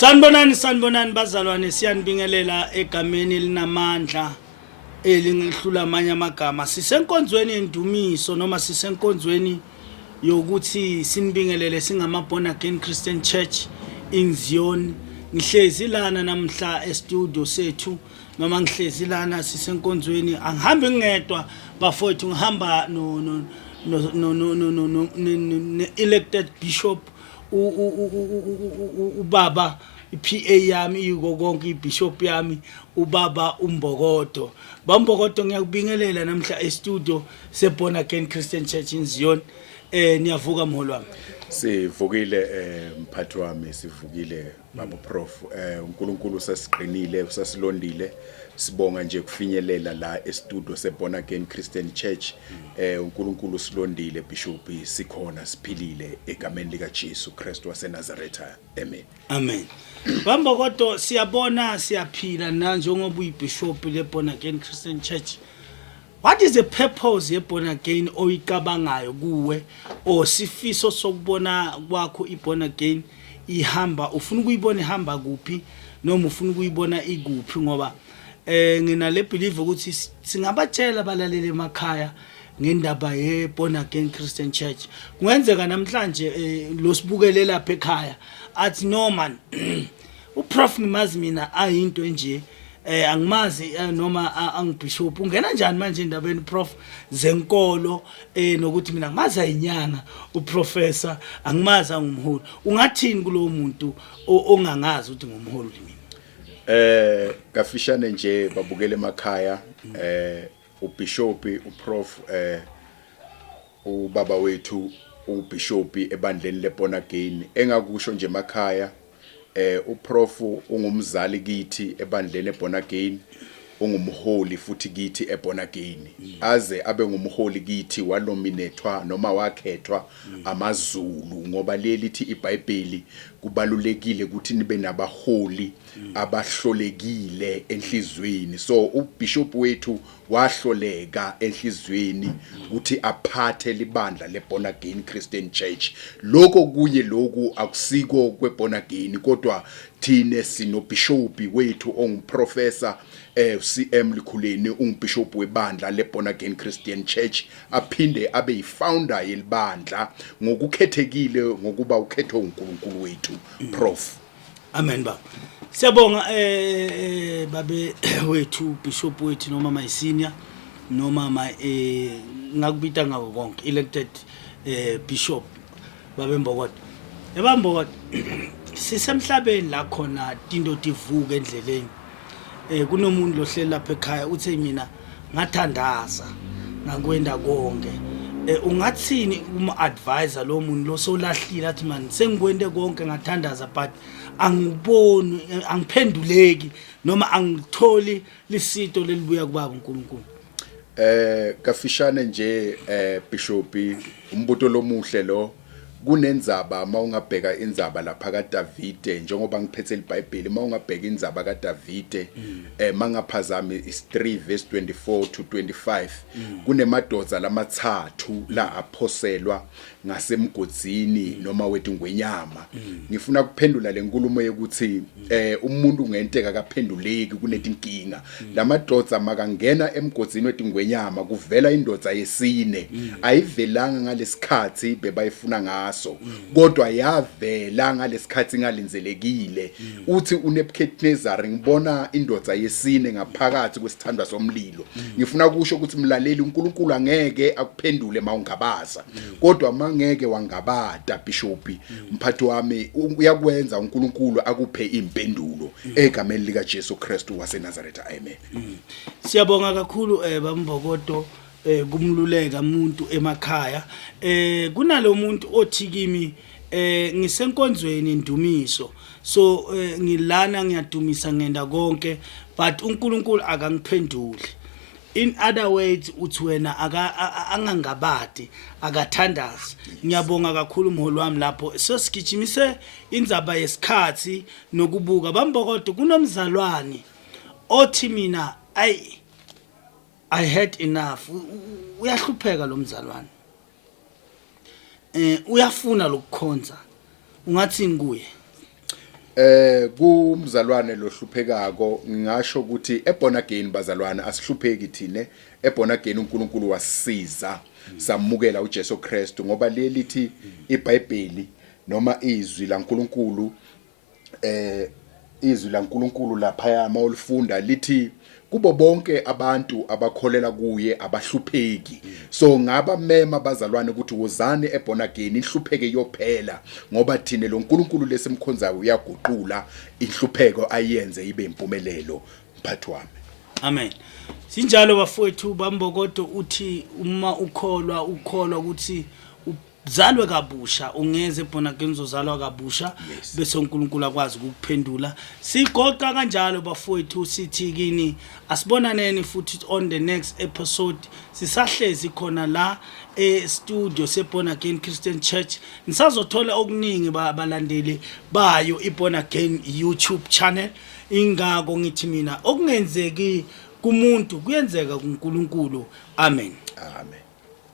Sanibonani bazalwane, siyanibingelela egameni elinamandla elingehlula amanye amagama. Sisenkonzweni yendumiso noma sisenkonzweni yokuthi sinibingelele singama Born Again Christian Church in Zion. Ngihlezi lana namhla e-studio sethu noma ngihlezi lana sisenkonzweni, angihambi ngedwa bafowethu, ngihamba no elected bishop ubaba iPA yami iko konke, ibishop yami ubaba uMbokodo. Bambokodo, ngiyakubingelela namhla e-studio se Born Again Christian Church in Zion. Niyavuka mholo wami? Sivukile mphathi wami, sivukile baba prof. uNkulunkulu sasiqinile, usasilondile. Sibonga nje kufinyelela la e-studio se Born Again Christian Church. uNkulunkulu silondile bishop, sikhona siphilile egameni lika Jesu Kristu waseNazaretha. Amen. Amen. Bambokodo, siyabona siyaphila na njengoba uyibishop le Born Again Christian Church. What is the purpose ye Born Again oyicabangayo kuwe, o sifiso sokubona kwakho iBorn Again ihamba, ufuna ukuyibona ihamba kuphi noma ufuna ukuyibona ikuphi? Ngoba ngina le believe ukuthi singabatshela abalaleli emakhaya ngendaba ye Born Again Christian Church. Kungenzeka namhlanje lo sibukele lapha ekhaya athi no man uprof ngimazi mina ayinto nje, angimazi noma angibishop. Ungena njani manje endabeni prof zenkolo nokuthi mina ngimazi ayinyanga uprofessor, angimazi angumholi? Ungathini kulo muntu ongangazi ukuthi ngumholi mina? Kafishane nje babukele emakhaya, ubishop uprof ubaba wethu ubishop ebandleni leBorn Again. Engakusho nje emakhaya, uprof ungumzali kithi ebandleni leBorn Again, ungumholi futhi kithi eBorn Again. Aze abe ngumholi kithi walominethwa noma wakhethwa amaZulu, ngoba lelithi iBhayibheli kubalulekile ukuthi nibe nabaholi abahlolekile enhlizweni. So ubishop wethu wahloleka enhlizweni ukuthi aphathe libandla leBorn Again Christian Church. Lokho kuye lokhu akusiko kweBorn Again, kodwa thine sinobishop wethu onguprofessor CM Likhuleni, ungubishop webandla leBorn Again Christian Church, aphinde abe yifounder yelibandla ngokukhethekile ngokuba ukhethwe uNkulunkulu wethu prof. Amen baba. Siyabonga babe wethu bishop wethu noma my senior noma my ngakubita ngako konke elected bishop babe Mbokodo. Ebambokodo, sisemhlabeni la khona into divuka endleleni. Kunomuntu lohlela lapha ekhaya uthi mina ngathandaza ngakwenda konke. Ungathini advisor lo muntu lo solahlile athi man sengikwende konke ngathandaza but angiboni, angiphenduleki noma angitholi lisito lelibuya kubaba uNkulunkulu? Kafishane nje bishop, umbuto lomuhle lo. Kunenzaba mawungabheka inzaba lapha kaDavide, njengoba ngiphethe iBhayibheli, mawungabheka inzaba kaDavide mangaphazami is3 verse 24 to 25, kunemadoda lamathathu la aphoselwa ngasemgodzini noma wethi ngwenyama. Ngifuna kuphendula lenkulumo yokuthi umuntu ngenteka kaphenduleki kunetinkinga. Lamadoda makangena emgodzini wethi ngwenyama, kuvela indoda yesine, ayivelanga ngalesikhathi bebayifuna ngaso, kodwa yavela ngalesikhathi ngalinzelekile. Uthi uNebukadnezar, ngibona indoda yesine ngaphakathi kwesithandwa somlilo. Ngifuna kusho ukuthi mlaleli, uNkulunkulu angeke akuphendule mawungabaza, kodwa mangeke wangabada bishop, mphathi wami, uyakwenza uNkulunkulu akuphe impendulo egameni lika Jesu Kristu waseNazaretha. Amen. Siyabonga kakhulu bambokodo kumluleka umuntu emakhaya. Kunalo muntu othi kimi ngisenkonzweni indumiso, so ngilana ngiyadumisa ngenda konke but uNkulunkulu akangiphenduli. In other words, uthi wena angangabadi akathandazi. Ngiyabonga kakhulu mholi wami lapho sesigijimise indzaba yesikhathi nokubuka. Bambokodo, kunomzalwane othi mina I had enough. Uyahlupheka lo mzalwane. Uyafuna lokukhonza. Ungathini kuye? kumzalwane lohluphekako ngisho ukuthi eborn again bazalwane asihlupheki thine eborn again uNkulunkulu wasisiza samukela uJesu Kristu ngoba lelithi iBhayibheli noma izwi laNkulunkulu izwi laNkulunkulu lapha yama olifunda lithi kubo bonke abantu abakholela kuye abahlupheki so ngaba mema bazalwane ukuthi wozani eborn again ihlupheke yophela ngoba thine lo nkulunkulu lesimkhonzayo uyaguqula inhlupheko ayenze ibe impumelelo mphathi wami. Amen. Sinjalo bafowethu bambokodo uthi uma ukholwa ukuthi uzalwe kabusha ungeze bona kenzozalwa kabusha bese uNkulunkulu akwazi ukuphendula sigoqa kanjalo bafowethu sithi kini asibonaneni futhi on the next episode sisahlezi khona la studio seBorn Again Christian Church nisazothola okuningi balandeli bayo iBorn Again YouTube channel ingako ngithi mina okungenzeki kumuntu kuyenzeka kuNkulunkulu. Amen. Amen.